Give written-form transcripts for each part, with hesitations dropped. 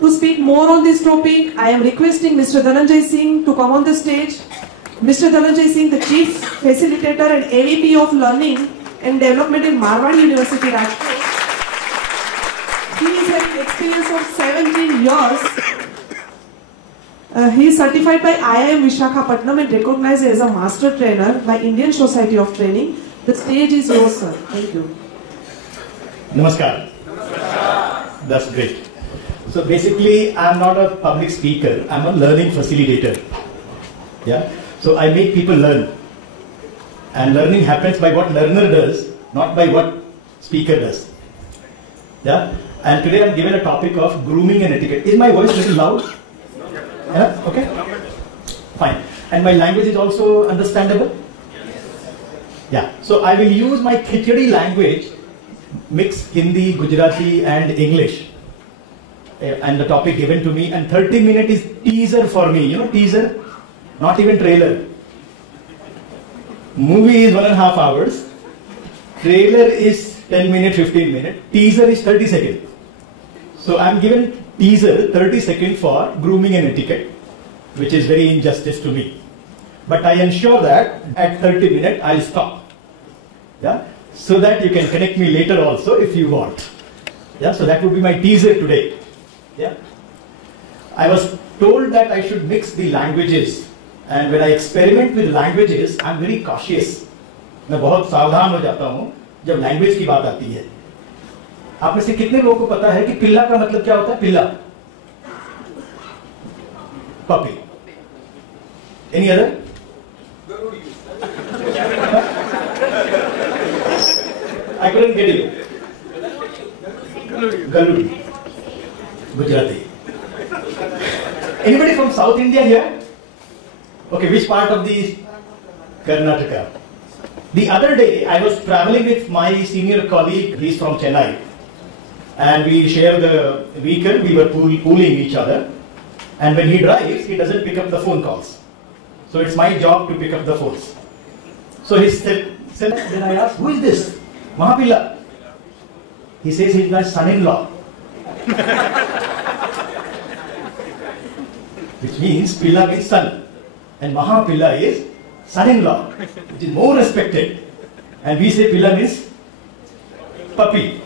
To speak more on this topic, I am requesting Mr. Dhananjay Singh to come on the stage. Mr. Dhananjay Singh, the Chief Facilitator and AVP of Learning and Development in Marwadi University, Rajkot. He is having experience of 17 years. He is certified by IIM Visakhapatnam and recognized as a master trainer by Indian Society of Training. The stage is yours, sir. Thank you. Namaskar. Namaskar. That's great. So basically, I'm not a public speaker. I'm a learning facilitator. Yeah. So I make people learn. And learning happens by what learner does, not by what speaker does. Yeah. And today I'm given a topic of grooming and etiquette. Is my voice a little loud? Yeah? Okay. Fine. And my language is also understandable? Yeah. So I will use my khichdi language, mix Hindi, Gujarati and English. And the topic given to me, and 30 minutes is teaser for me. You know teaser? Not even trailer. Movie is 1.5 hours. Trailer is 10 minutes, 15 minutes. Teaser is 30 seconds. So I'm given teaser 30 seconds for grooming and etiquette, which is very injustice to me. But I ensure that at 30 minutes I'll stop. Yeah? So that you can connect me later also if you want. Yeah? So that would be my teaser today. Yeah? I was told that I should mix the languages, and when I experiment with languages, I'm very cautious. मैं बहुत सावधान हो जाता हूँ जब language की बात आती है. आप में से कितने लोगों को पता है कि पिल्ला का मतलब क्या होता है? पिल्ला, puppy. Any other? I couldn't get you. Galudi. Gujarati. Anybody from South India here? Okay, which part of the Karnataka? The other day, I was traveling with my senior colleague. He's from Chennai. And we share the vehicle. We were pooling each other. And when he drives, he doesn't pick up the phone calls. So it's my job to pick up the phones. So he said, then I asked, who is this? Mahapilla. He says he's my son-in-law. Which means Pilla means son. And Mahapilla is son-in-law, which is more respected. And we say Pilla means puppy.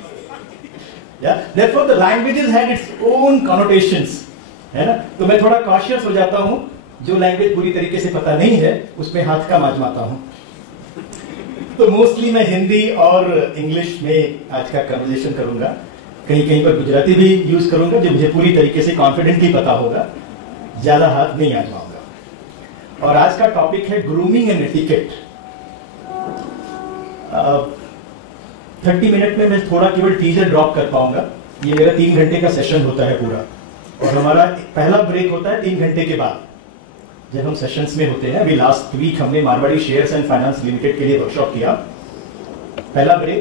Yeah? Therefore the languages had its own connotations. है ना? तो मैं थोड़ा cautious हो जाता हूँ. जो language पूरी तरीके से पता नहीं है, उसमें हाथ का माजमाता हूँ. तो मोस्टली मैं हिंदी और इंग्लिश में आज का कन्वर्सेशन करूंगा. कहीं कहीं पर गुजराती भी यूज करूंगा, जो मुझे पूरी तरीके से कॉन्फिडेंटली पता होगा. ज्यादा हाथ नहीं आजमाऊंगा. और आज का टॉपिक है ग्रूमिंग एंड एटिकेट. 30 मिनट में मैं थोड़ा केवल टीजर ड्रॉप कर पाऊंगा. ये मेरा 3 घंटे का सेशन होता है पूरा. और हमारा पहला ब्रेक होता है 3 घंटे के बाद, जब हम सेशंस में होते हैं. अभी लास्ट वीक हमने Marwari shares and finance limited के लिए वर्कशॉप किया. पहला ब्रेक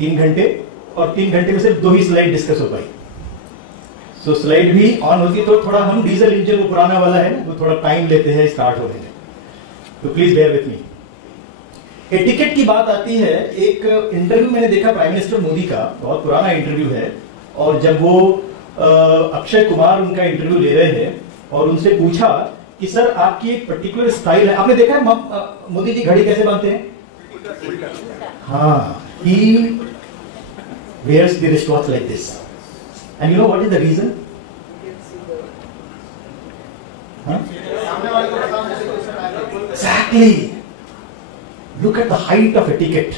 3 घंटे, और 3 घंटे में सिर्फ 2 ही स्लाइड डिस्कस हो पाई. सो स्लाइड भी ऑन होती है तो थोड़ा हम डीजल इंजन वो पुराना वाला है, वो थोड़ा टाइम लेते हैं स्टार्ट होने में. तो please bear with me. Etiquette की बात आती है. एक इंटरव्यू मैंने देखा प्राइम मिनिस्टर मोदी का, बहुत पुराना इंटरव्यू है. और जब वो अक्षय कुमार उनका इंटरव्यू ले रहे हैं और उनसे पूछा कि सर आपकी एक पर्टिकुलर स्टाइल है. आपने देखा है मोदी जी घड़ी कैसे बांधते हैं? हाँ, he wears the wristwatch like this. And you know what is the reason? Huh? Exactly. Look at the height of etiquette.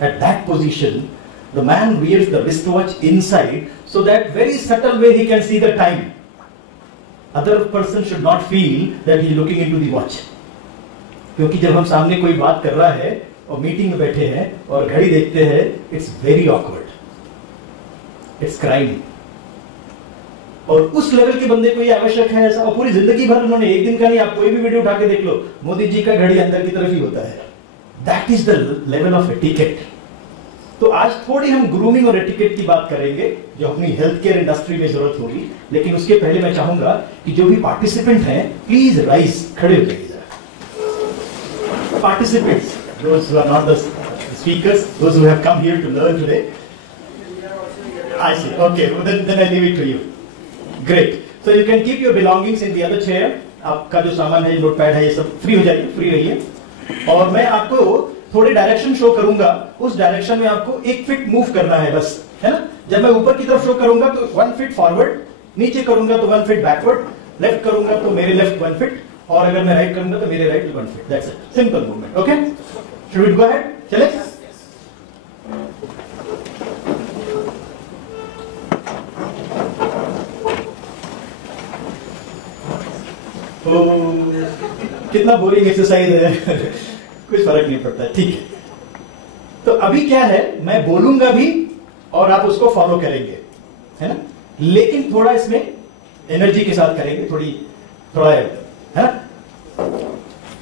At that position, the man wears the wristwatch inside, so that very subtle way he can see the time. Other person should not feel that he is looking into the watch. क्योंकि जब हम सामने कोई बात कर रहा है और मीटिंग में बैठे हैं और घड़ी देखते हैं, it's very awkward. It's crime. और उस लेवल के बंदे को ये आवश्यक है ऐसा. और पूरी जिंदगी भर उन्होंने, एक दिन का नहीं, आप कोई भी वीडियो उठा के देख लो, मोदी जी का घड़ी अंदर की तरफ ही होता है. That is the level of etiquette. तो आज थोड़ी हम ग्रूमिंग और एटिकेट की बात करेंगे, जो अपनी हेल्थ केयर इंडस्ट्री में जरूरत होगी. लेकिन उसके पहले मैं चाहूंगा कि जो भी पार्टिसिपेंट हैं, प्लीज राइज, खड़े हो जाइए. Participants, those who are not the speakers, those who have come here to learn today. I see. Okay, well then I leave it to you. Great. So you can keep your belongings in the other chair. आपका जो सामान है, notepad है, ये सब free हो जाइए, free रहिए. और मैं आपको थोड़े डायरेक्शन शो करूंगा. उस डायरेक्शन में आपको 1 फीट मूव करना है बस, है ना. जब मैं ऊपर की तरफ शो करूंगा तो 1 फीट फॉरवर्ड, नीचे करूंगा तो 1 फीट बैकवर्ड, लेफ्ट करूंगा तो मेरे लेफ्ट 1 फीट, और अगर मैं राइट करूंगा तो मेरे right 1 feet. That's it. Simple movement. Okay, should we go ahead? चले. तो कितना बोरिंग एक्सरसाइज है. कुछ फर्क नहीं पड़ता. ठीक है. तो अभी क्या है, मैं बोलूंगा भी और आप उसको फॉलो करेंगे, है ना. लेकिन थोड़ा इसमें एनर्जी के साथ करेंगे, थोड़ा है ना.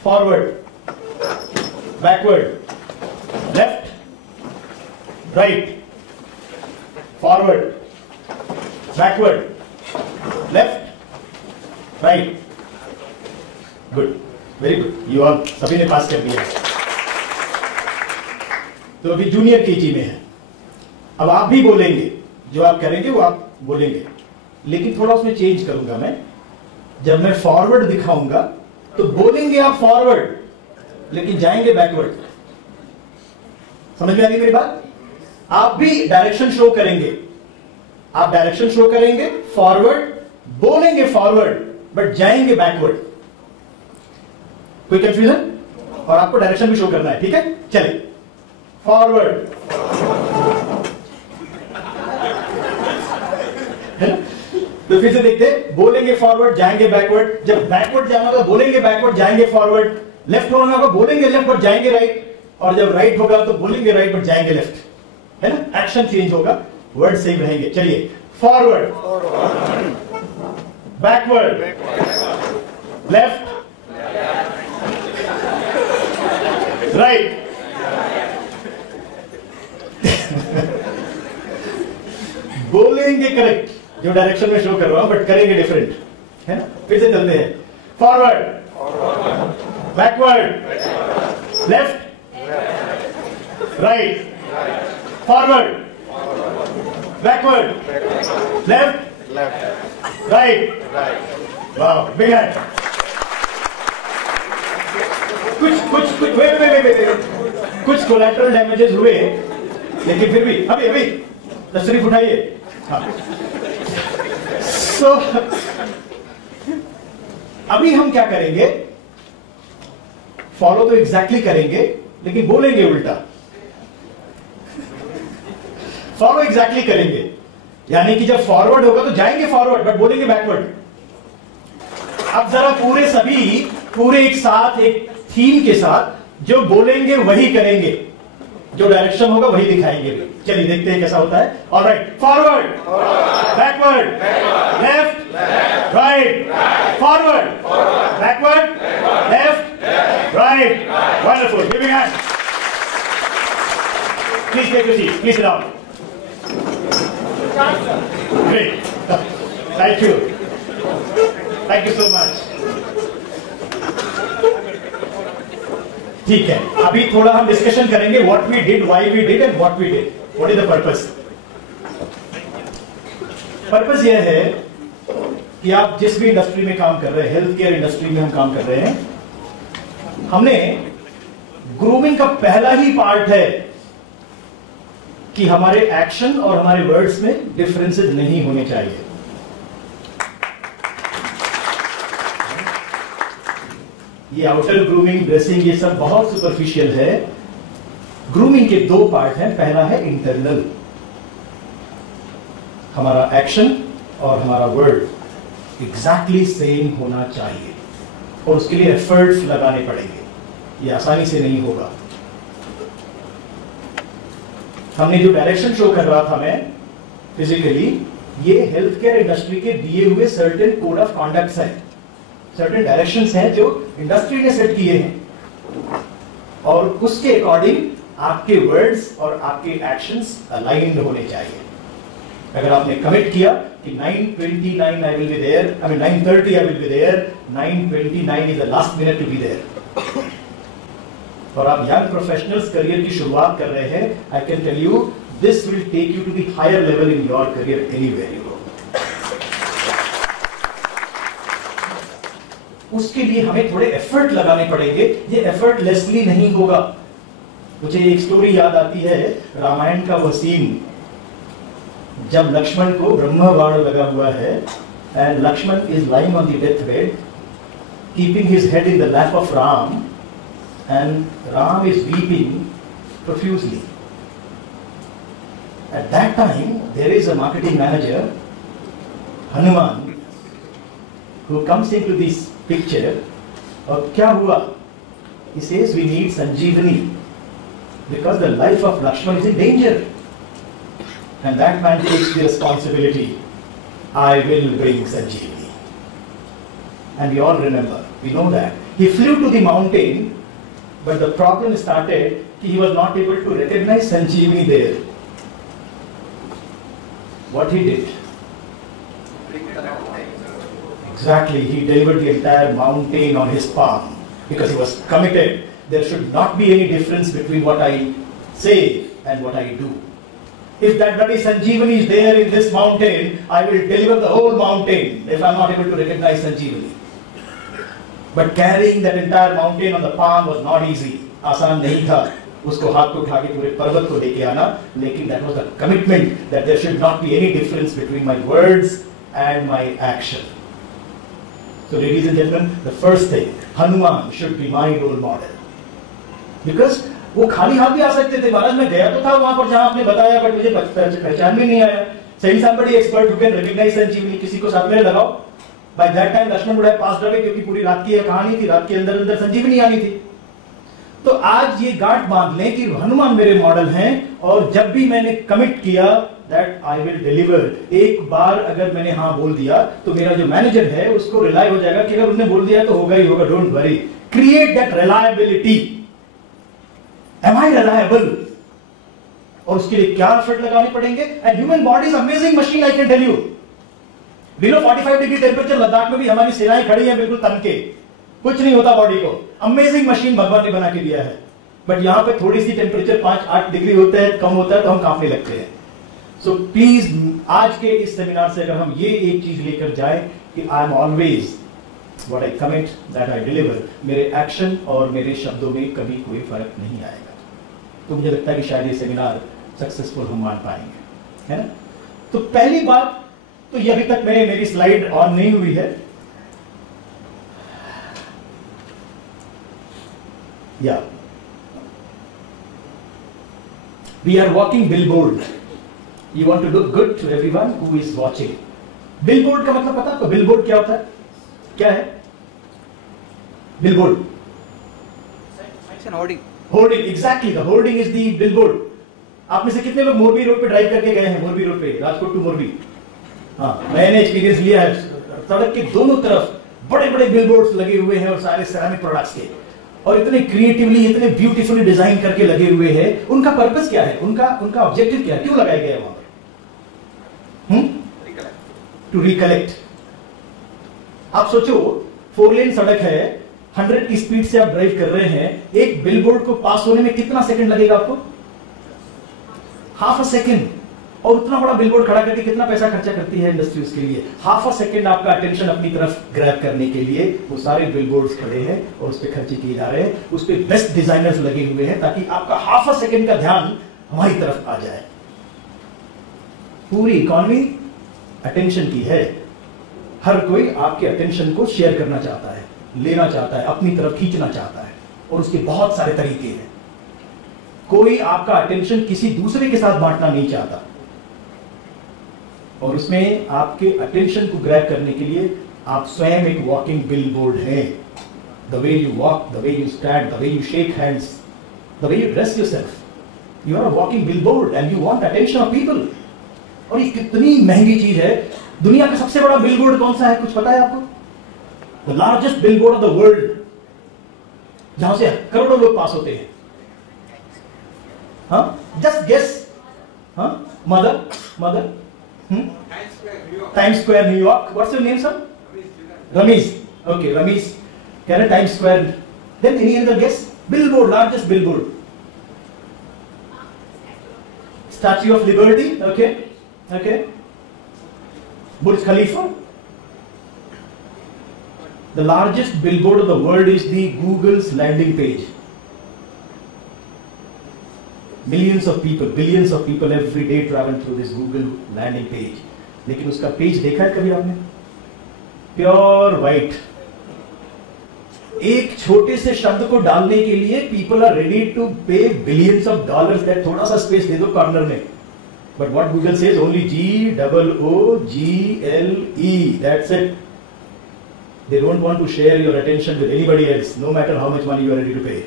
Forward, backward, left, right, forward, backward, left, right. Good, very good. You all सभी ने पास कर दिया. तो अभी जूनियर केजी में है. अब आप भी बोलेंगे, जो आप करेंगे वो आप बोलेंगे, लेकिन थोड़ा उसमें चेंज करूंगा मैं. जब मैं फॉरवर्ड दिखाऊंगा तो बोलेंगे आप फॉरवर्ड, लेकिन जाएंगे बैकवर्ड. समझ में आ गई मेरी बात? आप भी डायरेक्शन शो करेंगे, आप डायरेक्शन शो करेंगे फॉरवर्ड, बोलेंगे फॉरवर्ड, बट जाएंगे बैकवर्ड. कोई कंफ्यूजन? और आपको डायरेक्शन भी शो करना है. ठीक है, चलिए. फॉरवर्ड, है ना. तो फिर से देखते हैं. बोलेंगे फॉरवर्ड, जाएंगे बैकवर्ड. जब बैकवर्ड जाना होगा बोलेंगे बैकवर्ड, जाएंगे फॉरवर्ड. लेफ्ट होना होगा बोलेंगे लेफ्ट और जाएंगे राइट. और जब राइट होगा तो बोलेंगे राइट और जाएंगे लेफ्ट, है ना. एक्शन चेंज होगा, वर्ड सेम रहेंगे. चलिए. Forward, backward, left, right. बोलेंगे करेक्ट, जो डायरेक्शन में शो कर रहा हूं, बट करेंगे डिफरेंट, है ना. फिर से चलते हैं. Forward, backward, left, right, forward, backward, left, right. वाह, बिग हैंड. कुछ कोलैटरल डैमेजेस हुए, लेकिन फिर भी अभी तशरीफ उठाइए. हाँ. So, अभी हम क्या करेंगे, फॉलो तो एग्जैक्टली करेंगे, लेकिन बोलेंगे उल्टा. फॉलो एग्जैक्टली करेंगे, यानी कि जब फॉरवर्ड होगा तो जाएंगे फॉरवर्ड, बट बोलेंगे बैकवर्ड. अब जरा पूरे एक साथ, एक थीम के साथ, जो बोलेंगे वही करेंगे, जो डायरेक्शन होगा वही दिखाएंगे. चलिए देखते हैं कैसा होता है. Alright. Forward, backward, left, right, forward, backward, left, right. Wonderful. Giving hand. Please take your seat. Please sit down. Great. Thank you. Thank you so much. ठीक है. अभी थोड़ा हम डिस्कशन करेंगे what we did, why we did and what we did. What is the purpose. Purpose यह है कि आप जिस भी इंडस्ट्री में काम कर रहे हैं, हेल्थ केयर इंडस्ट्री में हम काम कर रहे हैं, हमने ग्रूमिंग का पहला ही पार्ट है कि हमारे एक्शन और हमारे वर्ड्स में डिफरेंसेस नहीं होने चाहिए. ये आउटर ग्रूमिंग, ड्रेसिंग, ये सब बहुत सुपरफिशियल है. ग्रूमिंग के 2 पार्ट हैं. पहला है इंटरनल, हमारा एक्शन और हमारा वर्ड एग्जैक्टली सेम होना चाहिए, और उसके लिए एफर्ट्स लगाने पड़ेंगे. ये आसानी से नहीं होगा. हमने जो डायरेक्शन शो कर रहा था मैं फिजिकली, ये हेल्थ केयर इंडस्ट्री के दिए हुए सर्टेन कोड ऑफ कॉन्डक्ट्स हैं, सर्टेन डायरेक्शंस हैं जो इंडस्ट्री ने सेट किए हैं, और उसके अकॉर्डिंग आपके वर्ड्स और आपके एक्शंस अलाइन्ड होने चाहिए. अगर आपने कमिट किया कि 9:29 I will be there, I mean 9:30 I will be there, 9:29 is the last minute to be there, और आप यंग प्रोफेशनल्स करियर की शुरुआत कर रहे हैं, I can tell you this will take you to the higher level in your career anywhere you go. उसके लिए हमें थोड़े एफर्ट लगाने पड़ेंगे, ये एफर्टलेसली नहीं होगा। मुझे एक स्टोरी याद आती है, रामायण का वो सीन जब लक्ष्मण को ब्रह्म बाण लगा हुआ है and Lakshman is lying on the death bed keeping his head in the lap of Ram and Ram is weeping profusely. At that time, there is a marketing manager, Hanuman, who comes into this picture. और क्या हुआ? He says, we need Sanjeevani because the life of Lakshman is in danger. And that man takes the responsibility. I will bring Sanjeevani. And we all remember, we know that. He flew to the mountain, but the problem started, he was not able to recognize Sanjeevani there. What he did? Exactly, he delivered the entire mountain on his palm because he was committed. There should not be any difference between what I say and what I do. If that bloody Sanjeevani is there in this mountain, I will deliver the whole mountain if I am not able to recognize Sanjeevani. But carrying that entire mountain on the palm was not easy. आसान नहीं था उसको हाथ को उठा के पूरे पर्वत को लेके आना, लेकिन that was the commitment that there should not be any difference between my words and my action. So ladies and gentlemen, the first thing, Hanuman should be my role model. Because वो खाली हाथ भी आ सकते थे, महाराज मैं गया तो था वहां पर जहां आपने बताया, बट मुझे पहचान में नहीं आया. Send somebody expert who can recognize Sanjeevani, किसी को साथ में लगाओ. By that time Lakshman would have passed away क्योंकि पूरी रात की कहानी थी, रात के अंदर अंदर संजीवनी आनी थी. तो आज ये गांठ बांध लें कि हनुमान मेरे मॉडल हैं और जब भी मैंने कमिट किया दैट आई विल डिलीवर, एक बार अगर मैंने हाँ बोल दिया तो मेरा जो मैनेजर है उसको रिलाई हो जाएगा कि अगर उसने बोल दिया तो होगा ही होगा. Don't worry, create that reliability. Am I reliable? और उसके लिए क्या एफर्ट लगाने पड़ेंगे? And human body is amazing machine, I can tell you. Below 45 degree temperature Ladakh में भी हमारी सेनाएं खड़ी है बिल्कुल तन के, कुछ नहीं होता बॉडी को. अमेजिंग मशीन भगवान ने बना के दिया है. बट यहां पे थोड़ी सी टेम्परेचर 5-8 डिग्री होता है, कम होता है तो हम कांपने लगते हैं. सो प्लीज आज के इस सेमिनार से अगर हम ये एक चीज लेकर जाए कि I am always what I commit that I deliver, मेरे एक्शन और मेरे शब्दों में कभी कोई फर्क नहीं आएगा, तो मुझे लगता है कि शायद ये सेमिनार सक्सेसफुल हम मान पाएंगे, है ना. तो पहली बात तो ये अभी तक मेरी स्लाइड ऑन नहीं हुई है. Yeah. We are walking billboard. You want to look good to everyone who is watching. Billboard का मतलब पता है आपको? Billboard क्या होता है? क्या है billboard? It's an hoarding. Hoarding, exactly. The hoarding is the billboard. आप में से कितने लोग मोरबी रोड पे ड्राइव करके गए हैं? मोरबी रोड पे, राजकोट टू मोरबी. हाँ, मैंने एक्सपीरियंस लिया है. सड़क के दोनों तरफ बड़े बड़े बिलबोर्ड्स लगे हुए हैं और सारे सेरामिक प्रोडक्ट्स के, और इतने क्रिएटिवली, इतने ब्यूटीफुली डिजाइन करके लगे हुए हैं. उनका पर्पस क्या है? उनका ऑब्जेक्टिव क्या है? क्यों लगाए गए वहां पर? To recollect. आप सोचो 4 लेन सड़क है, 100 की स्पीड से आप ड्राइव कर रहे हैं, एक बिलबोर्ड को पास होने में कितना सेकंड लगेगा आपको? Half a second. और उतना बड़ा बिलबोर्ड खड़ा करके कितना पैसा खर्चा करती है इंडस्ट्री उसके लिए? हाफ अ सेकंड आपका अटेंशन अपनी तरफ ग्रैब करने के लिए वो सारे बिलबोर्ड्स खड़े हैं और उस पर खर्चे किए जा रहे हैं. उस पर बेस्ट डिजाइनर्स लगे हुए हैं ताकि आपका हाफ अ सेकंड का ध्यान हमारी तरफ आ जाए. पूरी इकोनॉमी अटेंशन की है. हर कोई आपके अटेंशन को शेयर करना चाहता है, लेना चाहता है, अपनी तरफ खींचना चाहता है, और उसके बहुत सारे तरीके हैं. कोई आपका अटेंशन किसी दूसरे के साथ बांटना नहीं चाहता, और उसमें आपके अटेंशन को ग्रैब करने के लिए आप स्वयं एक वॉकिंग बिलबोर्ड हैं. The way you walk, the way you stand, the way you shake hands, the way you dress yourself, you are a walking billboard and you want attention of people. और ये कितनी महंगी चीज है. दुनिया का सबसे बड़ा बिलबोर्ड कौन सा है? कुछ पता है आपको? The largest billboard of the world, जहां से करोड़ों लोग पास होते हैं. हाँ, जस्ट गेस. हाँ, mother Times Square, New York. What's your name, sir? Ramesh. Okay, Ramesh. Can I Times Square? Then any other guess? Billboard, largest billboard. Statue of Liberty. Okay, okay. Burj Khalifa. The largest billboard of the world is the Google's landing page. Millions of people, billions of people every day travel through this Google landing page. लेकिन उसका page देखा है कभी आपने? Pure white. एक छोटे से शब्द को डालने के लिए people are ready to pay billions of dollars. that थोड़ा सा स्पेस दे दो कॉर्नर में. But what Google says, only GOOGLE. That's it. They don't want to share your attention with anybody else, no matter how much money you are ready to pay.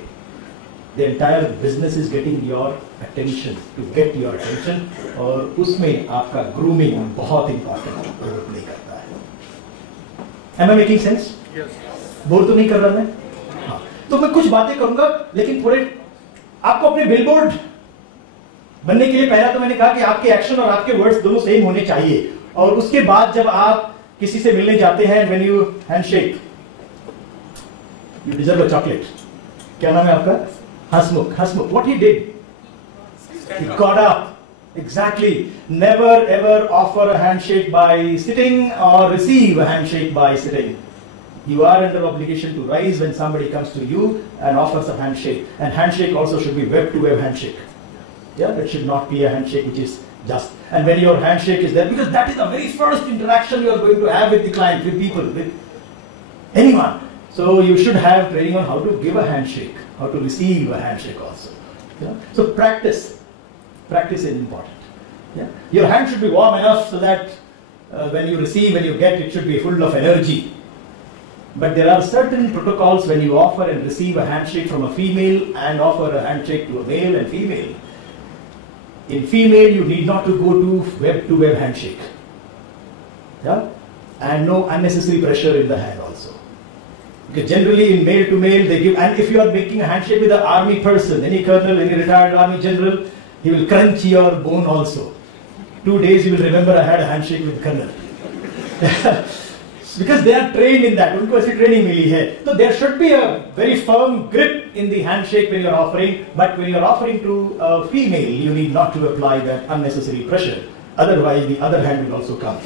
The entire business is getting your attention, to get your attention, और उसमें आपका grooming बहुत important role play करता है. Am I making sense? Yes. Bore तो नहीं कर रहा मैं? हाँ. तो मैं कुछ बातें करूंगा, लेकिन थोड़े आपको अपने बिलबोर्ड बनने के लिए पहला तो मैंने कहा कि आपके एक्शन और आपके वर्ड्स दोनों सेम होने चाहिए. और उसके बाद जब आप किसी से मिलने जाते हैं, when you handshake, you deserve a chocolate. क्या नाम है आपका? Hasmukh. Hasmukh. What he did? He got up. Exactly. Never ever offer a handshake by sitting or receive a handshake by sitting. You are under obligation to rise when somebody comes to you and offers a handshake. And handshake also should be web-to-web handshake. Yeah, it should not be a handshake which is just. And when your handshake is there, because that is the very first interaction you are going to have with the client, with people, with anyone. So you should have training on how to give a handshake, how to receive a handshake also. Yeah? So practice is important. Yeah? Your hand should be warm enough so that when you receive, when you get, it should be full of energy. But there are certain protocols when you offer and receive a handshake from a female and offer a handshake to a male and female. In female, you need not to go to web handshake. Yeah? And no unnecessary pressure in the hand also. Because generally in male to male, they give, and if you are making a handshake with an army person, any colonel, any retired army general, he will crunch your bone also. 2 days you will remember I had a handshake with colonel. Because they are trained in that. उनको ऐसी training मिली है. So there should be a very firm grip in the handshake when you are offering. But when you are offering to a female, you need not to apply that unnecessary pressure. Otherwise, the other hand will also come.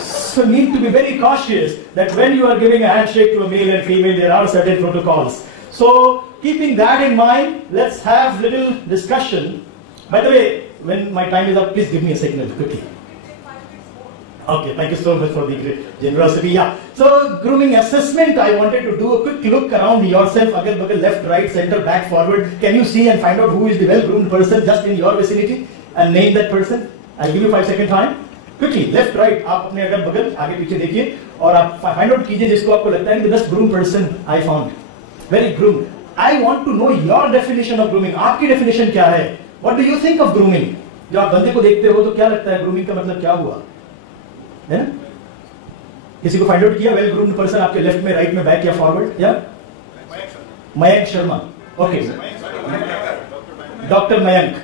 So need to be very cautious that when you are giving a handshake to a male and female, there are certain protocols. So keeping that in mind, let's have little discussion. By the way, when my time is up, please give me a signal quickly. Okay, thank you so much for the generosity. Yeah. So grooming assessment, I wanted to do a quick look around yourself, agal bagal, left, right, center, back, forward. Can you see and find out who is the well-groomed person just in your vicinity and name that person? I'll give you 5 second time. Quickly, left, right, आप अपने अगल बगल आगे पीछे देखिए और आप find out कीजिए जिसको आपको लगता है the best groomed person I found. Very groomed. I want to know your definition of grooming. आपकी definition क्या है? What do you think of grooming? जब आप बंदे को देखते हो तो क्या लगता है grooming का मतलब क्या हुआ? है ना? किसी को find out किया well groomed person आपके left में, right में, back या forward? या? Mayank Sharma. Okay. Dr. Mayank.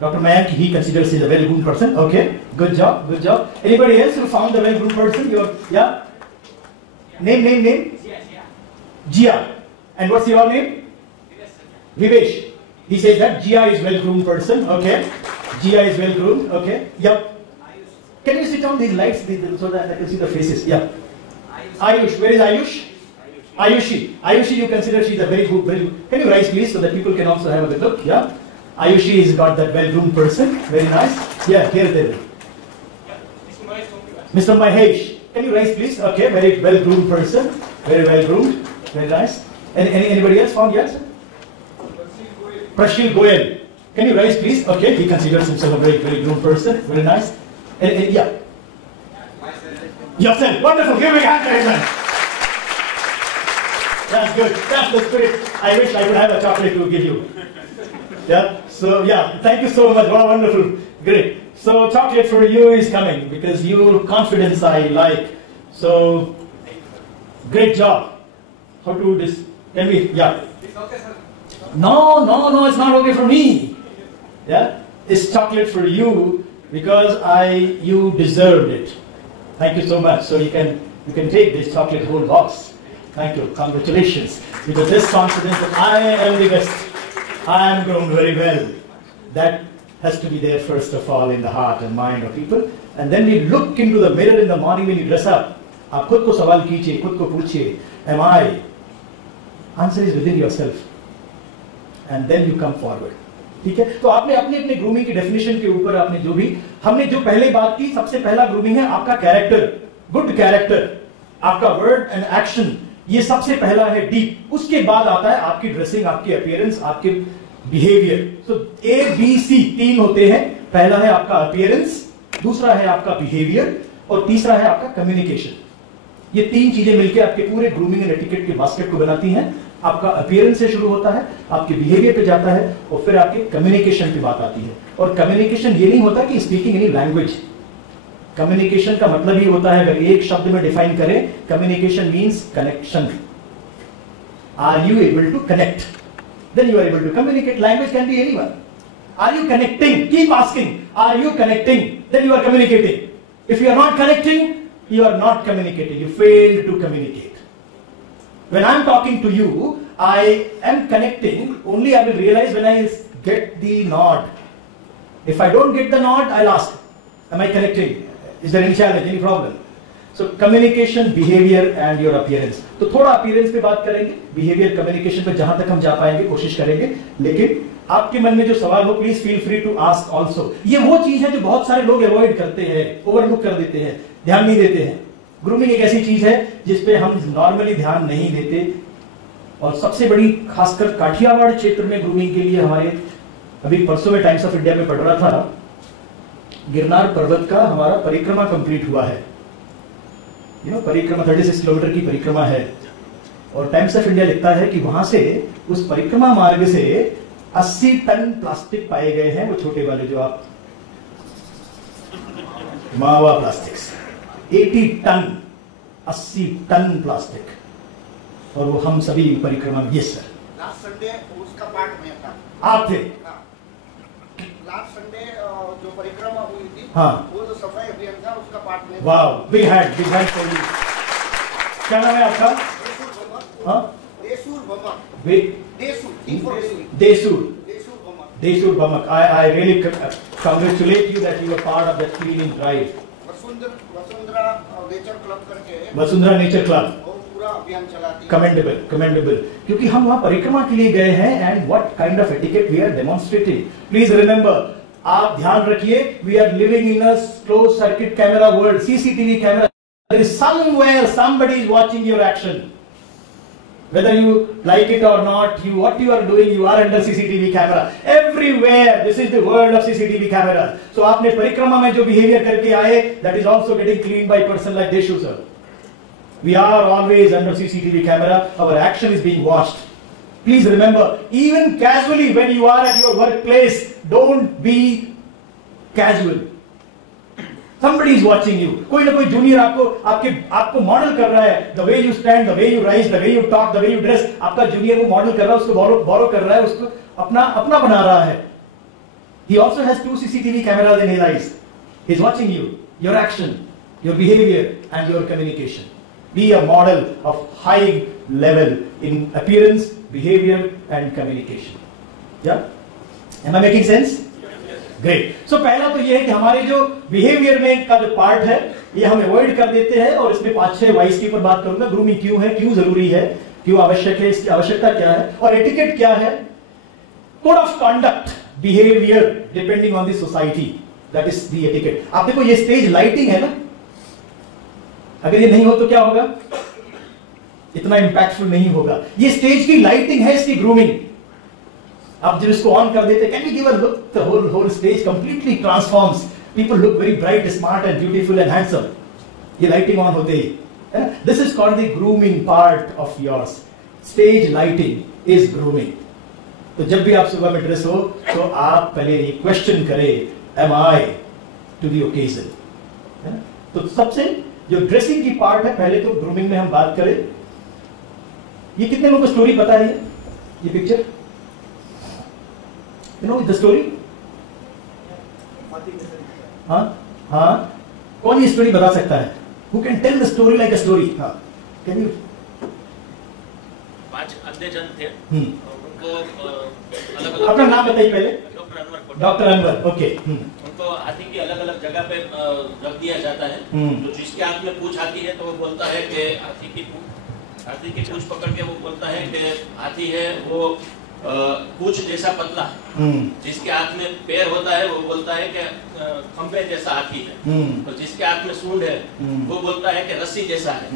Dr. Mayank, he considers he's a well-groomed person. Okay, good job, good job. Anybody else who found a well-groomed person? Yeah? Name? Jia. And what's your name? Vivesh. He says that Jia is well-groomed person. Okay. Jia is well-groomed. Okay. Yep. Can you sit on these lights so that I can see the faces? Yeah. Ayush. Where is Ayush? Ayushi. Ayushi, you consider she's a very good. Can you rise please so that people can also have a good look? Yeah. Ayushi has got that well-groomed person. Very nice. Yeah, here there. Mr. Mahesh. Can you rise please? Okay, very well-groomed person. Very well-groomed. Very nice. Anybody else found? Yes? Prashil Goyal. Can you rise please? Okay, he considers himself a very, very groomed person. Very nice. Yeah. Yourself. Wonderful. Give me a hand, everyone. That's good. That's the spirit. I wish I could have a chocolate to give you. Yeah. So yeah, thank you so much. Wow, wonderful. Great. So chocolate for you is coming because your confidence I like. So great job. How to this? Can we? Yeah. It's okay, sir. No, it's not okay for me. Yeah. It's chocolate for you because you deserved it. Thank you so much. So you can take this chocolate whole box. Thank you. Congratulations. Because this confidence that I am the best. I am grown very well. That has to be there first of all in the heart and mind of people. And then we look into the mirror in the morning when you dress up. आप खुद को सवाल कीजिए, खुद को पूछिए, am I? Answer is within yourself and then you come forward. ठीक है, तो आपने अपने अपने ग्रूमिंग की डेफिनेशन के ऊपर आपने जो भी हमने जो पहले बात की, सबसे पहला ग्रूमिंग है आपका कैरेक्टर, गुड कैरेक्टर, आपका वर्ड एंड एक्शन, ये सबसे पहला है डीप। उसके बाद आता है आपकी ड्रेसिंग, आपकी अपीयरेंस, आपके बिहेवियर। तो ए बी सी 3 होते हैं। पहला है आपका अपीयरेंस, दूसरा है आपका बिहेवियर और तीसरा है आपका कम्युनिकेशन। ये 3 चीजें मिलकर आपके पूरे ग्रूमिंग एंड एटिकेट के बास्केट को बनाती हैं। आपका अपीयरेंस से शुरू होता है, आपके बिहेवियर पे जाता है और फिर आपके कम्युनिकेशन की बात आती है। और कम्युनिकेशन ये नहीं होता कि स्पीकिंग एनी लैंग्वेज। कम्युनिकेशन का मतलब ही होता है, अगर एक शब्द में डिफाइन करें, communication means connection. Are you able to connect? Then you are able to communicate. Language can be anyone. Are you connecting? Keep asking, are you connecting? Then you are communicating. If you are not connecting, you are not communicating. You fail to communicate. When I'm talking to you, I am connecting. Only I will realize when I get the nod. If I don't get the nod, I'll ask, am I connecting? Is there any challenge, any problem? So communication, behavior and your appearance. तो थोड़ा appearance पे बात करेंगे, behavior, communication पे जहां तक हम जा पाएंगे कोशिश करेंगे। लेकिन आपके मन में जो सवाल हो, please feel free to ask also. ये वो चीज है जो बहुत सारे लोग अवॉइड करते हैं, ओवरलुक कर देते हैं, ध्यान नहीं देते हैं। ग्रूमिंग एक ऐसी चीज है जिसपे हम नॉर्मली ध्यान नहीं देते। और सबसे बड़ी, खासकर काठियावाड़ क्षेत्र में ग्रूमिंग के लिए हमारे, अभी परसों में टाइम्स ऑफ इंडिया में पढ़ रहा था, गिरनार पर्वत का हमारा परिक्रमा कंप्लीट हुआ है। परिक्रमा 36 किलोमीटर की परिक्रमा है। और टाइम्स ऑफ इंडिया लिखता है कि वहां से, उस परिक्रमा मार्ग से 80 टन प्लास्टिक पाए गए हैं। वो छोटे वाले जो आप मावा प्लास्टिक्स, 80 टन, 80 टन प्लास्टिक। और वो हम सभी परिक्रमा में। यस सर, लास्ट संडे उसका पार्ट में था। आप थे? लास्ट संडे जो परिक्रमा हुई थी, हाँ, वो जो सफाई अभियान था उसका पार्ट में। वाह, बिग हैंड फॉर यू। क्या नाम है आपका? Desur भमक। Desur Bhamak. I really congratulate you that you were part of that cleaning drive. Vasundhara nature club करके, वसुंधरा नेचर क्लब पूरा अभियान चलाती है। Commendable. क्योंकि हम वहां परिक्रमा के लिए गए हैं, and what kind of etiquette we are demonstrating. Please remember, आप ध्यान रखिए, we are living in a closed circuit camera world, CCTV camera. There is somewhere somebody is watching your action. Whether you like it or not, what you are doing, you are under CCTV camera. Everywhere, this is the world of CCTV camera. So आपने परिक्रमा में जो behavior करके आए, that is also getting cleaned by person like Deshu sir. We are always under CCTV camera. Our action is being watched. Please remember, even casually when you are at your workplace, don't be casual. Somebody is watching you. कोई ना कोई junior आपको model कर रहा है. The way you stand, the way you rise, the way you talk, the way you dress. आपका junior वो model कर रहा है, उसको बोरो कर रहा है, उसको अपना बना रहा है. He also has 2 CCTV cameras in his eyes. He is watching you, your action, your behavior, and your communication. Be a model of high level in appearance, behavior, and communication. Yeah? Am I making sense? Great. So पहला तो ये है कि हमारे जो behaviour में का जो पार्ट है, ये हम अवॉइड कर देते हैं. और इसमें 5-6 वाइस के ऊपर बात करूंगा. ग्रूमिंग क्यों है, क्यों जरूरी है, क्यों आवश्यक है, इसकी आवश्यकता क्या है, और एटिकेट क्या है. Code of conduct, behaviour depending on the society, that is the etiquette. आप देखो ये स्टेज लाइटिंग है ना, अगर ये नहीं हो तो क्या होगा, इतना इंपैक्टफुल नहीं होगा. ये स्टेज की लाइटिंग है, इसकी ग्रूमिंग. आप जब इसको ऑन कर देते, can you give a look, the whole stage completely transforms. People look very bright, smart and beautiful and handsome. ये लाइटिंग ऑन होते ही, है ना. This is called the grooming part of yours. Stage lighting is grooming. तो जब भी आप सुबह में ड्रेस हो, तो आप पहले ये क्वेश्चन करें, am I to the occasion, है ना. तो सबसे जो ड्रेसिंग की पार्ट है, पहले तो ग्रूमिंग में हम बात करें. ये कितने लोगों को स्टोरी पता है, ये picture, you know the story? हाँ, कौन ये स्टोरी बता सकता है? Who can tell the story like a story? हाँ, can you? 5 अंधे जन थे. उनको अलग-अलग. अपना नाम बताइए पहले. Doctor Anwar. Doctor Anwar, okay. उनको हाथी की अलग अलग जगह पे रख दिया जाता है। तो जिसके हाथ में पूंछ आती है तो वो बोलता है कि हाथी की पूंछ पकड़ के वो बोलता है कि हाथी है वो पूंछ जैसा पतला। जिसके हाथ में पैर होता है वो बोलता है कि खंबे जैसा हाथी है। तो जिसके हाथ में सूंड है वो बोलता है कि रस्सी जैसा है।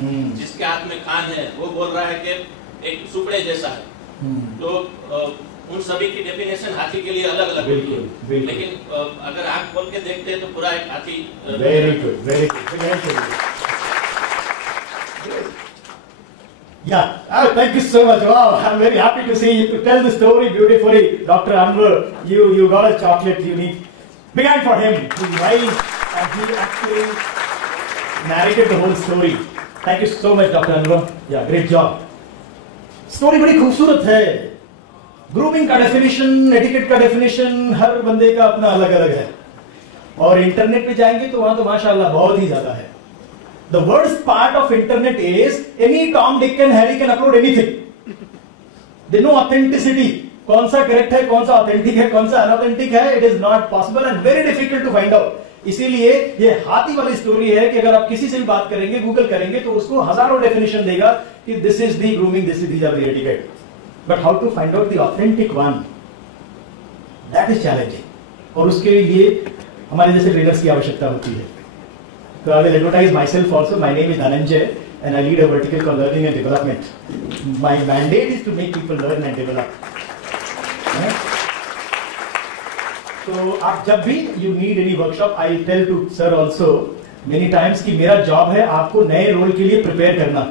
जिसके हाथ में कान है वो बोल रहा है कि एक सुपड़े जैसा है। तो उन सभी की डेफिनेशन हाथी के लिए अलग अलग होती है, लेकिन अगर आंख खोल के देखते हैं तो पूरा एक हाथी। Very good, very good. Yeah, thank you so much. Wow, I'm very happy to see you to tell the story beautifully, Dr. Anwar. You got a chocolate. You need big hand for him. He's right, and he actually narrated the whole story. Thank you so much, Dr. Anwar. Yeah, great job. Story बड़ी खूबसूरत है। Grooming का definition, etiquette का definition हर बंदे का अपना अलग अलग है, और इंटरनेट पे जाएंगे तो वहां तो माशाल्लाह बहुत ही ज्यादा है। The worst part of internet is any Tom, Dick and Harry can upload anything. There's no authenticity. कौन सा करेक्ट है, कौन सा ऑथेंटिक है, कौन सा अनऑथेंटिक है, it is not possible and very difficult to find out. इसीलिए ये हाथी वाली स्टोरी है कि अगर आप किसी से भी बात करेंगे, गूगल करेंगे, तो उसको हजारों डेफिनेशन देगा कि this is the grooming, these are the etiquette. But how to find out the authentic one? That is challenging. और उसके लिए हमारे जैसे ट्रेनर्स की आवश्यकता होती है। So I will advertise myself also. My name is Dhananjay and I lead a vertical called Learning and Development. My mandate is to make people learn and develop. So आप जब भी you need any workshop, I tell to sir also many times कि मेरा job है आपको नए role के लिए prepare करना.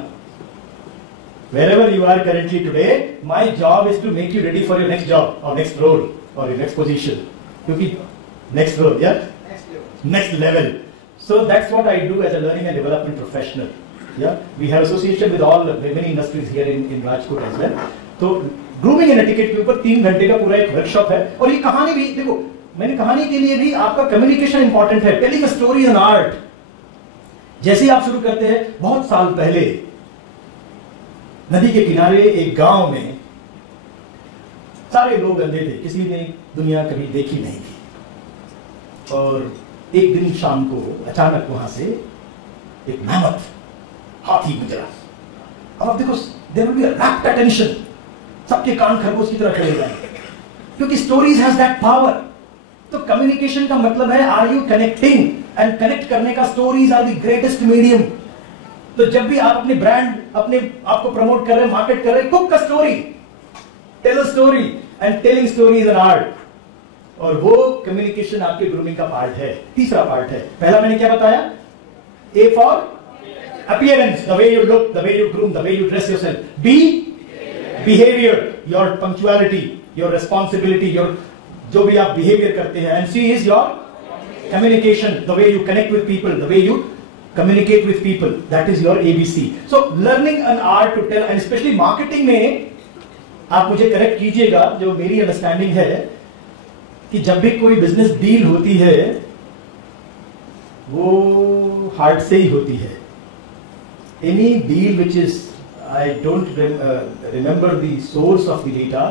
Wherever you are currently today, my job is to make you ready for your next job or next role or your next position. क्योंकि next role, yeah, next level. So that's what I do as a learning and development professional. Yeah, we have association with all many industries here in Rajkot as well. तो grooming and etiquette के ऊपर 3 घंटे का पूरा एक workshop है। और ये कहानी भी देखो, मैंने कहानी के लिए भी आपका कम्युनिकेशन इंपॉर्टेंट है। Telling a story an art. जैसे आप शुरू करते हैं, बहुत साल पहले नदी के किनारे एक गांव में सारे लोग अंधे थे, किसी ने दुनिया कभी देखी नहीं थी। और एक दिन शाम को अचानक वहां से एक मैमथ हाथी गुजरा। अब आप देखो, there will be a rapt attention, सबके कान खरगोश की तरह खड़े जाएंगे, क्योंकि स्टोरीज हैज दैट पावर। तो कम्युनिकेशन का मतलब है are you connecting, and connect करने का stories are the greatest medium. तो जब भी आप अपने ब्रांड, अपने आपको प्रमोट कर रहे हैं, मार्केट कर रहे हैं, cook a story, tell a story, and telling story is an art. और वो कम्युनिकेशन आपके ग्रूमिंग का पार्ट है। तीसरा पार्ट है, पहला मैंने क्या बताया, A for appearance, the way you look, the way you groom, the way you dress yourself. B behaviour, your punctuality, your responsibility, your जो भी आप बिहेवियर करते हैं। And C is your communication, the way you connect with people, the way you communicate with people, that is your ABC. So learning an art to tell, and specially marketing में आप मुझे correct कीजिएगा, जो मेरी understanding है कि जब भी कोई बिजनेस डील होती है वो हार्ट से ही होती है। Any deal which is, I don't remember the source of the data,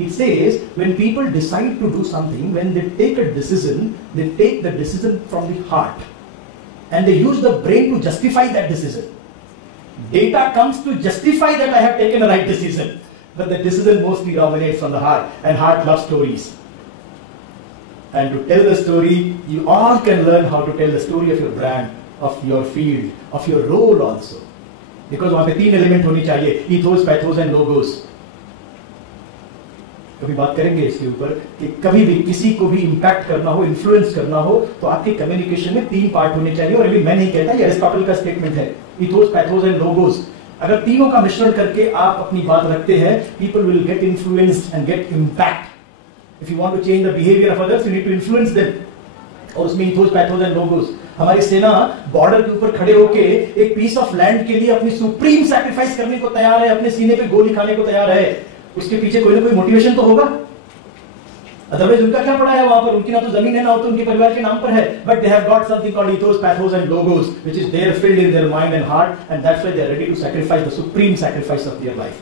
it says when people decide to do something, when they take a decision, they take the decision from the heart and they use the brain to justify that decision. Data comes to justify that I have taken a right decision, but the decision mostly dominates from the heart, and heart loves stories. And to tell the story, you all can learn how to tell the story of your brand, of your field, of your role also. Because वहां पे 3 element होनी चाहिए, ethos, pathos and logos. कभी बात करेंगे इसके ऊपर कि कभी भी किसी को भी इंपैक्ट करना हो, इन्फ्लुएंस करना हो, तो आपके कम्युनिकेशन में 3 पार्ट होने चाहिए। और अभी मैं नहीं कहता, ये एरिस्टोटल का स्टेटमेंट है, ethos, pathos and logos. अगर तीनों का मिश्रण करके आप अपनी बात रखते हैं, people will get influenced and get impact. If you want to change the behavior of others, you need to influence them. और उसमें ethos, pathos and logos. हमारी सेना बॉर्डर के ऊपर खड़े होके एक पीस ऑफ लैंड के लिए अपनी सुप्रीम सैक्रिफाइस करने को तैयार है, अपने सीने पे गोली खाने को तैयार है। उसके पीछे कोई ना कोई मोटिवेशन तो होगा, अदरवाइज उनका क्या पड़ा है वहां पर? उनकी ना तो जमीन है, ना तो उनके परिवार के नाम पर है, but they have got something called ethos, pathos and logos, which is there filled in their mind and heart, and that's why they are ready to sacrifice the supreme sacrifice of their life.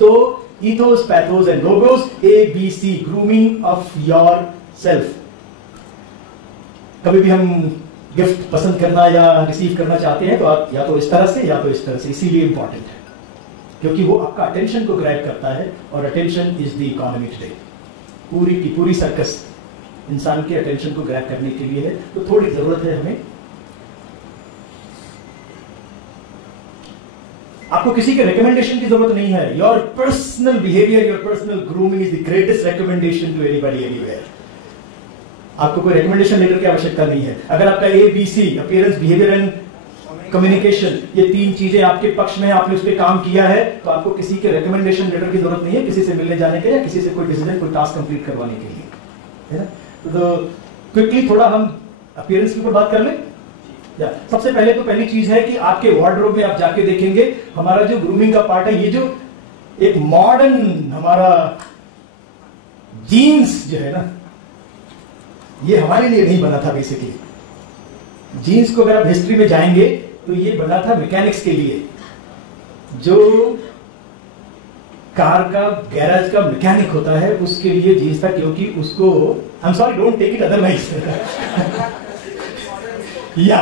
तो ethos, pathos and logos, ABC, grooming of yourself. कभी भी हम gift पसंद करना या receive करना चाहते हैं तो आप या तो इस तरह से या तो इस तरह से, इसीलिए इंपॉर्टेंट है क्योंकि वो आपका अटेंशन को ग्रैब करता है और attention is the economy today. पूरी की पूरी सर्कस इंसान के अटेंशन को ग्रैब करने के लिए है, तो थोड़ी जरूरत है हमें। आपको किसी के रिकमेंडेशन की जरूरत नहीं है। Your personal behaviour, your personal grooming is the greatest recommendation to anybody anywhere. आपको कोई रिकमेंडेशन लेटर की आवश्यकता नहीं है। अगर आपका ABC appearance, behaviour and communication, ये 3 चीजें आपके पक्ष में, आपने उस पर काम किया है, तो आपको किसी के रिकमेंडेशन लेटर की जरूरत नहीं है किसी से मिलने जाने के या किसी से कोई डिसीजन, कोई टास्क कंप्लीट करवाने के लिए, है ना। तो क्विकली थोड़ा हम अपीयरेंस के ऊपर बात कर लें। या सबसे पहले तो पहली चीज है कि आपके वार्डरोब में आप जाके देखेंगे हमारा जो ग्रूमिंग का पार्ट है, ये जो एक मॉडर्न हमारा जीन्स जो है ना, ये हमारे लिए नहीं बना था बेसिकली। जीन्स को अगर आप हिस्ट्री में जाएंगे तो ये बना था मैकेनिक्स के लिए, जो कार का गैराज का मैकेनिक होता है उसके लिए जीन्स था, क्योंकि उसको, I am sorry don't take it otherwise, या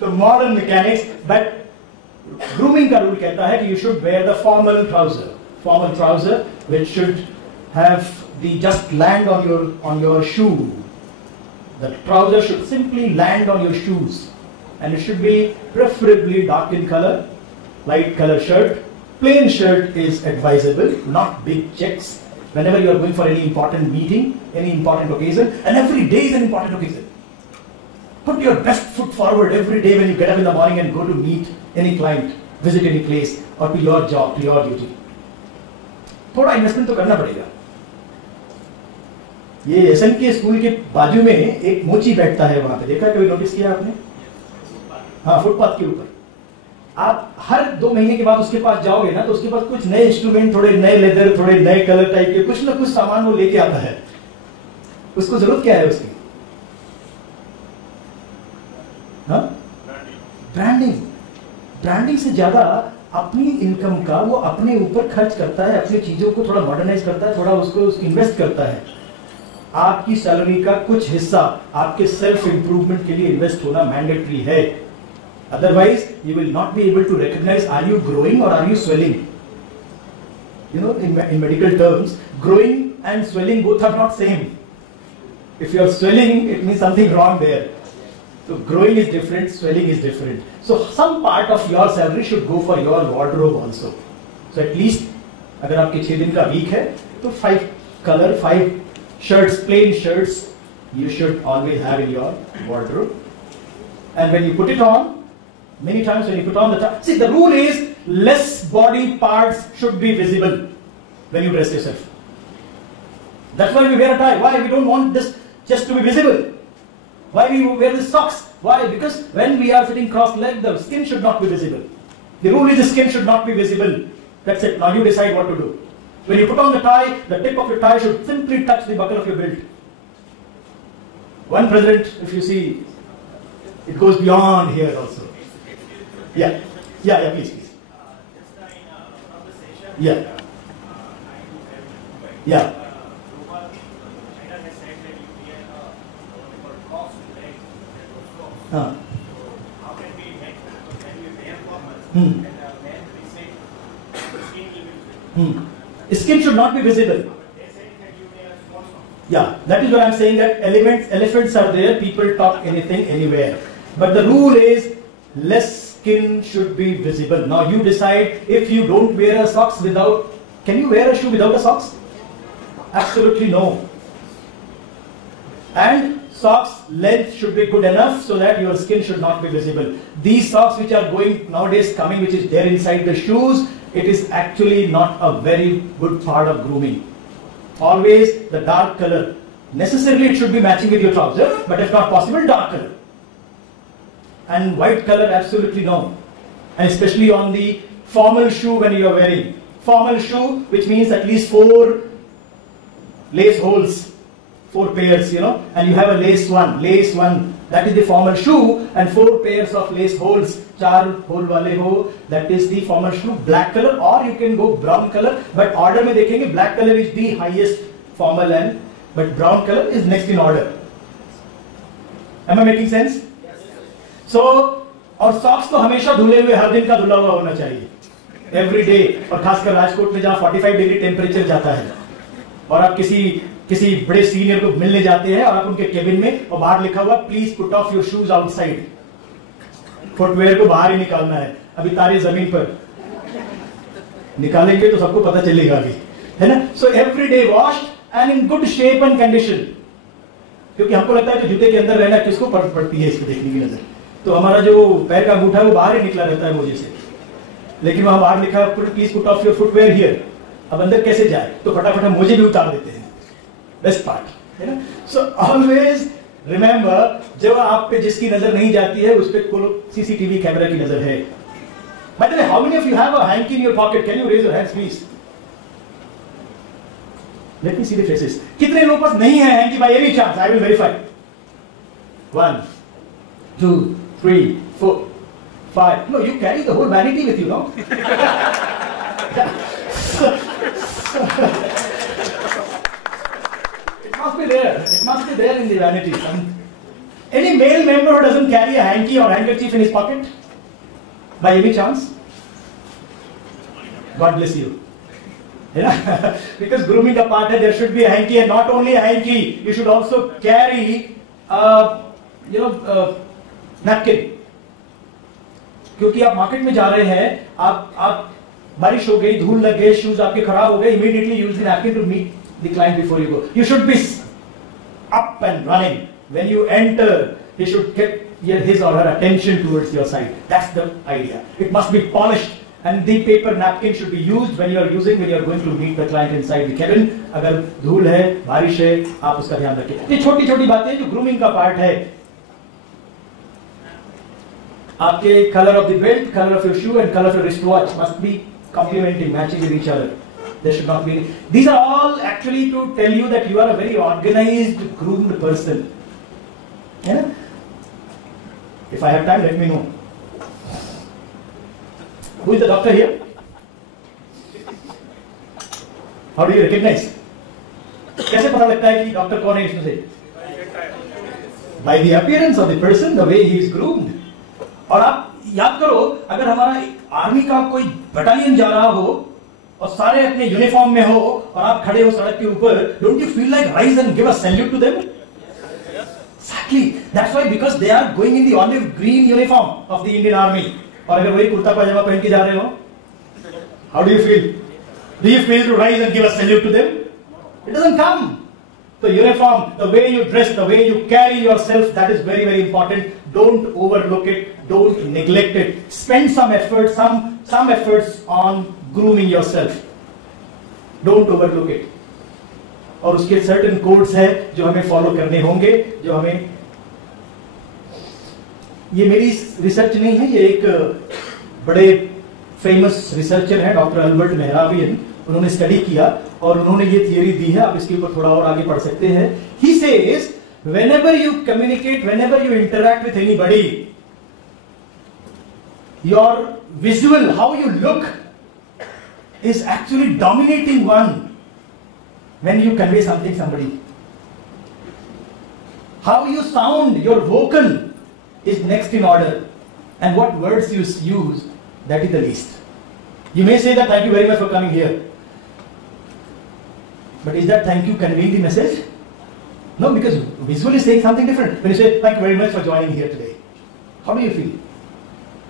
तो मॉडर्न मैकेनिक्स। बट ग्रूमिंग का रूल कहता है कि you should wear the formal trouser which should have the just land on your shoe. The trouser should simply land on your shoes and it should be preferably dark in color, light color shirt. Plain shirt is advisable, not big checks. Whenever you are going for any important meeting, any important occasion, and every day is an important occasion. Put your best foot forward every day when you get up in the morning and go to meet any client, visit any place, or to your job, to your duty. थोड़ा investment तो करना पड़ेगा। ये SN के school के बाजू में एक मोची बैठता है, वहां पे देखा है, कभी नोटिस किया आपने? हाँ, फुटपाथ के ऊपर। आप हर 2 महीने के बाद उसके पास जाओगे ना, तो उसके पास कुछ नए इंस्ट्रूमेंट, थोड़े नए लेदर, थोड़े नए कलर टाइप के कुछ ना कुछ सामान वो लेके आता है। उसको जरूरत क्या है उसकी? हाँ, ब्रांडिंग से ज्यादा अपनी इनकम का वो अपने ऊपर खर्च करता है, अपनी चीजों को थोड़ा मॉडर्नाइज करता है, थोड़ा उसको इन्वेस्ट करता है। आपकी सैलरी का कुछ हिस्सा आपके सेल्फ इंप्रूवमेंट के लिए इन्वेस्ट होना मैंडेटरी है, otherwise you will not be able to recognise are you growing और are you swelling. You know, in medical terms, growing and swelling both are not same. If you are swelling it means something wrong there. So growing is different, swelling is different. So some part of your salary should go for your wardrobe also. So at least अगर आपके 6 दिन का week है तो 5 shirts, plain shirts, you should always have in your wardrobe. And when you put it on, many times when you put on the tie, see the rule is less body parts should be visible when you dress yourself. That's why we wear a tie. Why? We don't want this just to be visible. Why we wear the socks? Why? Because when we are sitting cross-legged, the skin should not be visible. The rule is the skin should not be visible. That's it. Now you decide what to do. When you put on the tie, the tip of your tie should simply touch the buckle of your belt. One president, if you see, it goes beyond here also. Yeah, please. Yeah. How can we make when we wear formal and when we say the skin will be visible? Skin should not be visible. They say that you wear small socks. Yeah, that is what I'm saying, that elephants are there, people talk anything, anywhere. But the rule is less skin should be visible. Now you decide if you don't wear a socks without, can you wear a shoe without a socks? Absolutely no. And socks length should be good enough so that your skin should not be visible. These socks which are going nowadays coming, which is there inside the shoes, it is actually not a very good part of grooming. Always the dark color. Necessarily it should be matching with your trouser, but if not possible, dark color. And white color, absolutely no. And especially on the formal shoe when you are wearing. Formal shoe, which means at least 4 lace holes. 4 pairs, you know, and you have a lace one, that is the formal shoe, and 4 pairs of lace holes, 4 hole wale ho, that is the formal shoe, black color, or you can go brown color, but order mein dekhenge, black color is the highest formal, and but brown color is next in order. Am I making sense? So, और socks तो हमेशा धुले हुए, हर दिन का धुला हुआ होना चाहिए, एवरी डे। और खासकर राजकोट में जहां 45 डिग्री टेम्परेचर जाता है और आप किसी बड़े सीनियर को मिलने जाते हैं और आप उनके केबिन में, और बाहर लिखा हुआ please put off your shoes outside, footwear को बाहर ही निकालना है, अभी तारे जमीन पर निकालेंगे तो सबको पता चलेगा अभी, है ना। So every day washed and in good shape and condition, क्योंकि हमको लगता है कि जूते के अंदर रहना किसको पड़ती है इसको देखने की नजर, तो हमारा जो पैर का अंगूठा है वो बाहर ही निकला रहता है मोजे से, लेकिन वहां बाहर लिखा please put off your footwear here. अब अंदर कैसे जाए, तो फटाफट हम मोजे भी उतार देते हैं, बेस्ट पार्ट, है ना। सो ऑलवेज रिमेंबर, जब आप पे जिसकी नजर नहीं जाती है उस पे सीसीटीवी कैमरा की नजर है। By the way, how many of you have a hanky in your pocket? Can you raise your hands, please? Let me see the faces. कितने लोगों पास नहीं है hanky by any chance? I will verify. 1, 2, 3, 4, 5. No, you carry the whole vanity with you, no? It must be there. It must be there in the vanity. Any male member who doesn't carry a hanky or handkerchief in his pocket? By any chance? God bless you. Because grooming का part है, there should be a hanky, and not only a hanky, you should also carry, napkin. क्योंकि आप market में जा रहे हैं, आप बारिश हो गई, धूल लग गए, शूज आपके खराब हो गए, immediately use the napkin to meet the client before you go. You should be up and running when you enter. He should get his or her attention towards your side. That's the idea. It must be polished, and the paper napkin should be used when you are going to meet the client inside the cabin. अगर धूल है, बारिश है, आप उसका ध्यान रखें। ये छोटी छोटी बातें जो ग्रूमिंग का पार्ट है। आपके color of the belt, color of your shoe, and color of your wristwatch must be complementing, matching with each other. There should not be. These are all actually to tell you that you are a very organized, groomed person. Yeah? If I have time, let me know. Who is the doctor here? How do you recognize? कैसे पता लगता है कि doctor कौन है इसमें से? By the appearance of the person, the way he is groomed. और आप याद करो, अगर हमारा आर्मी का कोई बटालियन जा रहा हो और सारे अपने यूनिफॉर्म में हो और आप खड़े हो सड़क के ऊपर, don't you feel like rise and give a salute to them? Exactly. That's why, because they are going in the olive green uniform of the Indian Army. और अगर वही कुर्ता पाजामा पहन के जा रहे हो, how do you feel? Do you feel to rise and give a salute to them? It doesn't come. The uniform, the way you dress, the way you carry yourself, that is very, very important. Don't overlook it. Don't neglect it. Spend some effort, some efforts on grooming yourself. Don't overlook it. और उसके certain codes है जो हमें follow करने होंगे, जो हमें, ये मेरी रिसर्च नहीं है, ये एक बड़े फेमस रिसर्चर हैं डॉक्टर अल्बर्ट मेहराबियन, उन्होंने स्टडी किया और उन्होंने ये थियरी दी है, आप इसके ऊपर थोड़ा और आगे पढ़ सकते हैं। He says whenever you communicate, whenever you interact with anybody, your visual, how you look, is actually dominating one when you convey something to somebody. How you sound, your vocal, is next in order, and what words you use, that is the least. You may say that thank you very much for coming here, but is that thank you conveying the message? No, because visual is saying something different. When you say thank you very much for joining here today, how do you feel?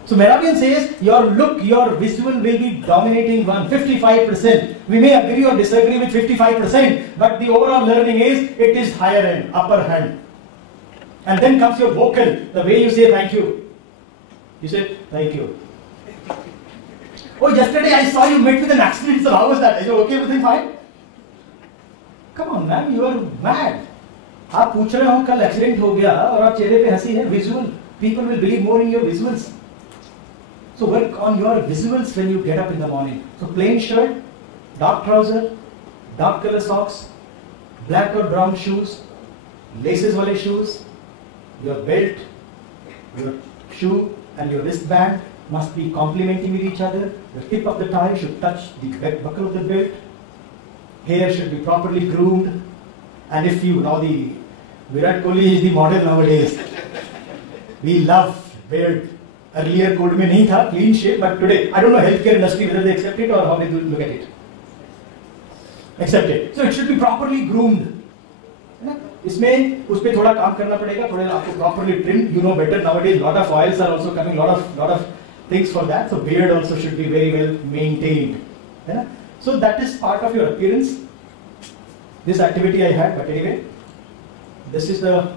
So Mehrabian says your look, your visual will be dominating one, 55%. We may agree or disagree with 55%, but the overall learning is it is higher end, upper hand. And then comes your vocal, the way you say thank you. You say thank you. Oh, yesterday I saw you met with an accident, so how was that? Are you okay, everything fine? Come on, man, you are mad. आप पूछ रहे हो कल accident हो गया और आप चेहरे पे हंसी है, visual. People will believe more in your visuals. So work on your visuals when you get up in the morning. So plain shirt, dark trouser, dark color socks, black or brown shoes, laces wale shoes, your belt, your shoe and your wristband must be complementing with each other. The tip of the tie should touch the buckle of the belt. Hair should be properly groomed. And if you, now the Virat Kohli is the model nowadays. We love beard. Earlier code में नहीं था, clean shave, but today, I don't know healthcare industry whether they accept it or how they look at it. Accept it. So it should be properly groomed. इसमें उस पे थोड़ा काम करना पड़ेगा, थोड़ा आपको properly trimmed. You know better nowadays. Lot of oils are also coming. Lot of things for that. So beard also should be very well maintained. Yeah? So that is part of your appearance. This activity I had, but anyway, this is the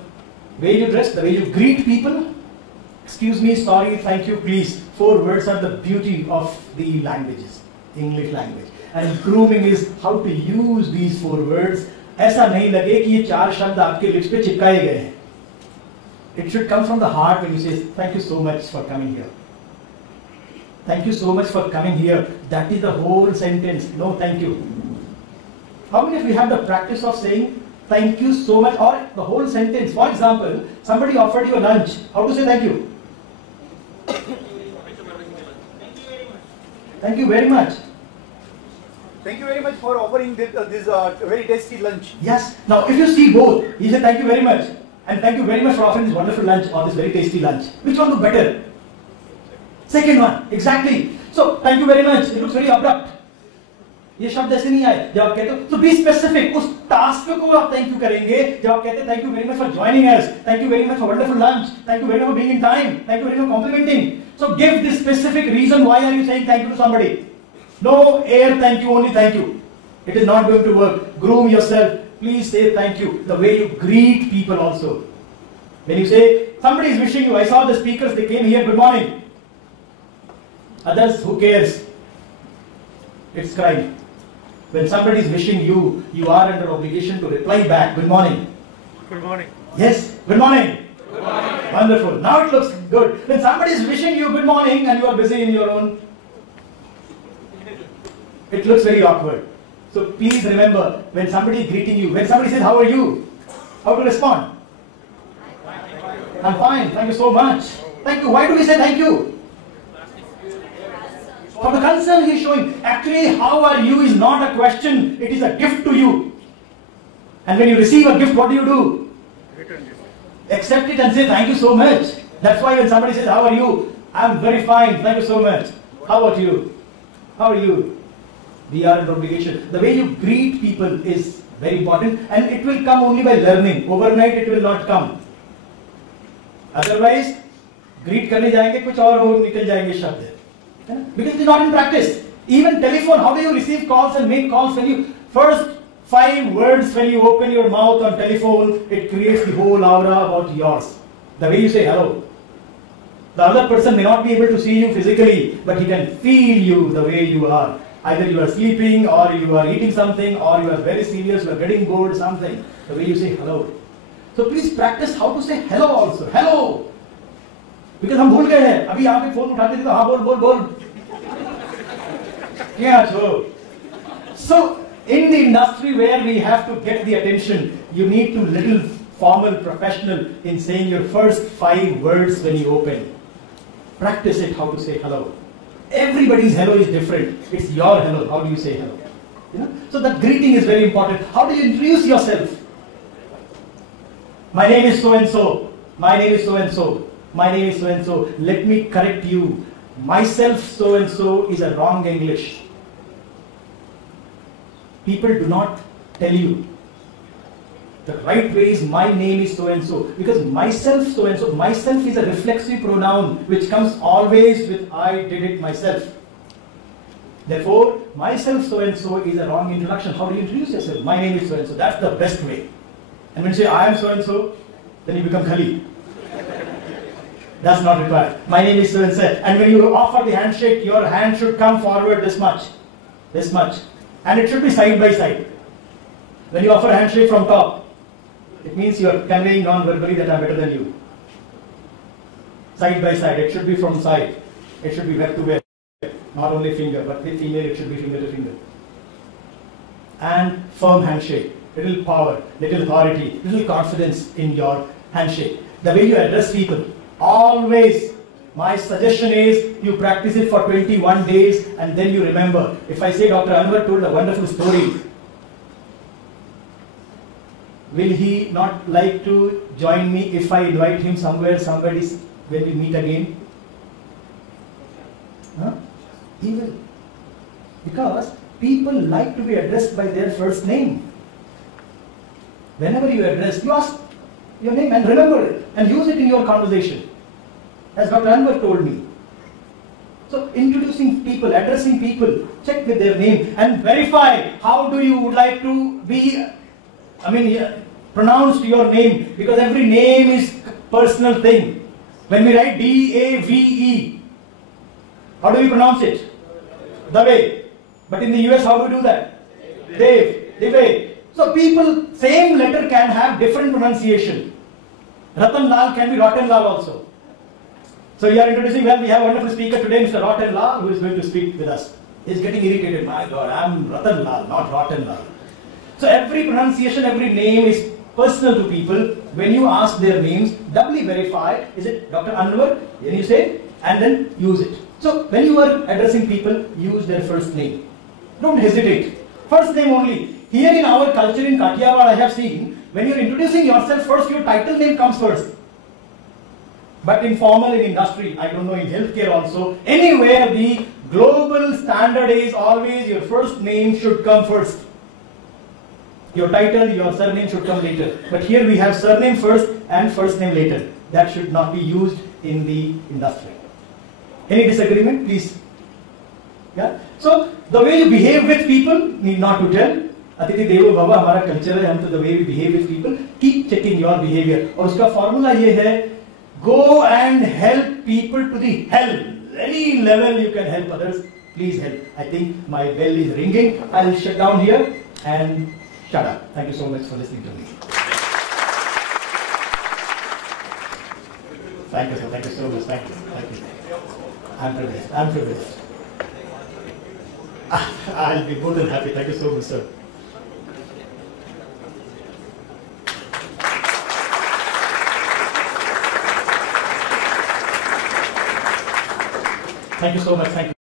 way you dress, the way you greet people. Excuse me, sorry, thank you, please. 4 words are the beauty of the languages, English language. And grooming is how to use these 4 words. ऐसा नहीं लगे कि ये 4 शब्द आपके lips पे चिपकाए गए हैं. It should come from the heart when you say, thank you so much for coming here. Thank you so much for coming here. That is the whole sentence. No, thank you. How many of you have the practice of saying, thank you so much, or the whole sentence? For example, somebody offered you a lunch. How to say thank you? Thank you very much. Thank you very much for offering this very tasty lunch. Yes. Now, if you see both, he said thank you very much, and thank you very much for offering this wonderful lunch or this very tasty lunch. Which one look better? Second one, exactly. So, thank you very much. It looks very abrupt. ये शब्द ऐसे नहीं आए जब आप कहते हो तो बी स्पेसिफिक उस टास्क को आप थैंक यू करेंगे जब आप कहते हैं thank you very much for joining us thank you very much for wonderful lunch thank you very much for being in time thank you very much for complimenting so give this specific reason why are you saying thank you to somebody no air thank you only thank you it is not going to work groom yourself please say thank you the way you greet people also when you से somebody is wishing you I saw the speakers they came here good morning others who cares it's crime. When somebody is wishing you, you are under obligation to reply back. Good morning. Good morning. Yes. Good morning. Good morning. Wonderful. Now it looks good. When somebody is wishing you good morning and you are busy in your own, it looks very awkward. So please remember, when somebody is greeting you, when somebody says, how are you? How to respond? I'm fine. Thank you so much. Thank you. Why do we say thank you? For the concern he is showing. Actually, how are you is not a question. It is a gift to you. And when you receive a gift, what do you do? Accept it and say thank you so much. That's why when somebody says, how are you? I'm very fine. Thank you so much. How about you? How are you? We are in obligation. The way you greet people is very important. And it will come only by learning. Overnight it will not come. Otherwise, greet करने जाएंगे कुछ और निकल जाएंगे शब्द. Because it is not in practice. Even telephone, how do you receive calls and make calls when you first 5 words when you open your mouth on telephone, it creates the whole aura about yours. The way you say hello. The other person may not be able to see you physically, but he can feel you the way you are. Either you are sleeping, or you are eating something, or you are very serious, you are getting bored, something. The way you say hello. So please practice how to say hello also. Hello. Because हम भूल गए हैं अभी यहाँ पे phone उठाते थे तो हाँ बोल बोल बोल क्या छो so in the industry where we have to get the attention you need to little formal professional in saying your first 5 words when you open practice it how to say hello everybody's hello is different it's your hello how do you say hello so that greeting is very important how do you introduce yourself my name is so and so my name is so and so my name is so and so. Let me correct you. Myself so and so is a wrong English. People do not tell you. The right way is my name is so and so. Because myself so and so. Myself is a reflexive pronoun which comes always with I did it myself. Therefore, myself so and so is a wrong introduction. How do you introduce yourself? My name is so and so. That's the best way. And when you say I am so and so, then you become Khali. That's not required. My name is so and so. And when you offer the handshake, your hand should come forward this much. This much. And it should be side by side. When you offer a handshake from top, it means you are conveying non-verbally that I am better than you. Side by side. It should be from side. It should be web to web. Not only finger, but with female it should be finger to finger. And firm handshake. Little power, little authority, little confidence in your handshake. The way you address people. Always, my suggestion is you practice it for 21 days and then you remember. If I say Dr. Anwar told a wonderful story, will he not like to join me if I invite him somewhere, somebody's when we meet again? Huh? He will. Because people like to be addressed by their first name. Whenever you address, you ask your name and remember it and use it in your conversation. As Dr. Anwar told me. So introducing people, addressing people, check with their name and verify how do you would like to be, pronounced your name, because every name is personal thing. When we write D-A-V-E, how do we pronounce it? Dave. But in the US, how do we do that? Dave. So people, same letter can have different pronunciation. Ratan Lal can be Rotten Lal also. So you are introducing, well, we have a wonderful speaker today, Mr. Rotten Lal, who is going to speak with us. He's getting irritated. My God, I'm Ratan Lal, not Rotten Lal. So every pronunciation, every name is personal to people. When you ask their names, doubly verify, is it Dr. Anwar? Then you say, and then use it. So when you are addressing people, use their first name. Don't hesitate. First name only. Here in our culture in Kathiawar, I have seen, when you are introducing yourself first, your title name comes first. But in formal, in industry, I don't know, in healthcare also, anywhere the global standard is always your first name should come first. Your title, your surname should come later. But here we have surname first and first name later. That should not be used in the industry. Any disagreement, please? Yeah. So the way you behave with people, need not to tell. Atiti Devo Baba, हमारा culture है, हम तो the way we behave with people, keep checking your behavior. और उसका formula ये है, go and help people to the hell. Any level you can help others, please help. I think my bell is ringing. I'll shut down here and shut up. Thank you so much for listening to me. Thank you, sir. Thank you so much. Thank you. I'm privileged. I'll be more than happy. Thank you so much, sir. Thank you so much. Thank you.